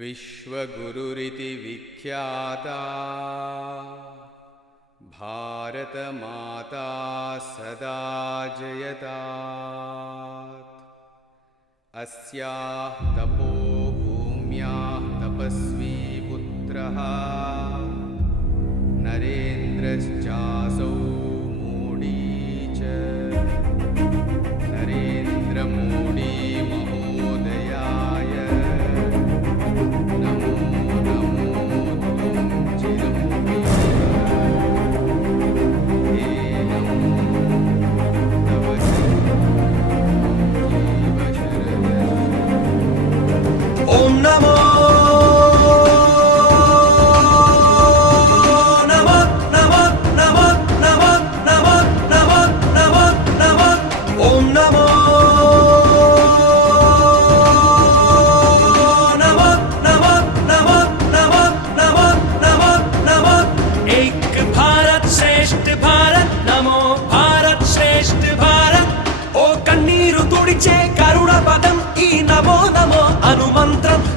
विश्वगुरुरिति विख्याता भारतमाता सदा जयतात्। अस्याः तपोभूम्याः तपस्वी पुत्रः नरेन्द्रश्चासौ मोडी च। नरेन्द्र मोडी महोदयाय नमो नमो त्वं चिरं हे नमो तव जीव ओम नमो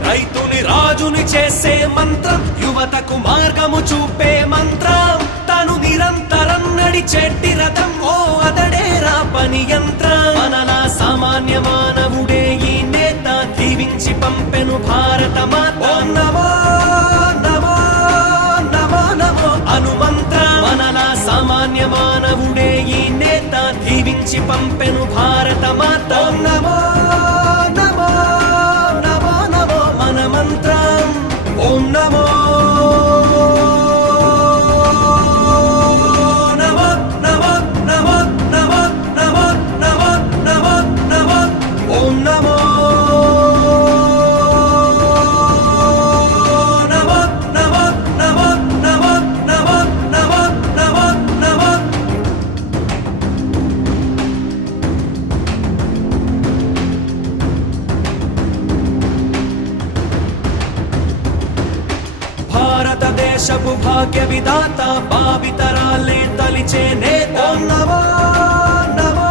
రైతుని రాజుని చేసే మంత్రం, యువతకు మార్గము చూపే మంత్రం, తను నిరంతరం నడిచేటి రథం, ఓ అతడేరా పని యంత్రం. మనలా సామాన్య మానవుడే ఈ నేత, దీవించి పంపెను భారత మాత. ఓం నమో నమో నమో నమో అనుమంత్రం. మనలా సామాన్య మానవుడే ఈ నేత, దీవించి పంపెను భారత మాత. ఓం నమో నమో మంత్రం. ఓం నమో నమో నమో నమో నమో నమో నమో నమో నమో ఓం నమో నమో నమో నమో నమో నమో నమో నమో నమో. భారతదేశపు భాగ్య విధాత, భావితరాలే తలిచే నేత. ఓం నమో నమో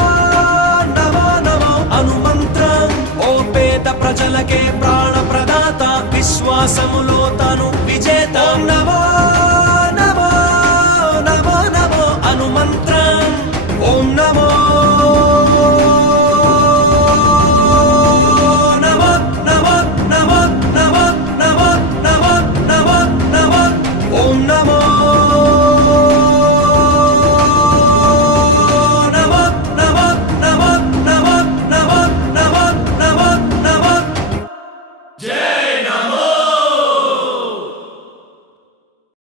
నమో నమో అనుమంత్రం. ఓ పేద ప్రజలకే ప్రాణ ప్రదాత, విశ్వాసములో తను విజేత. ఓం నమో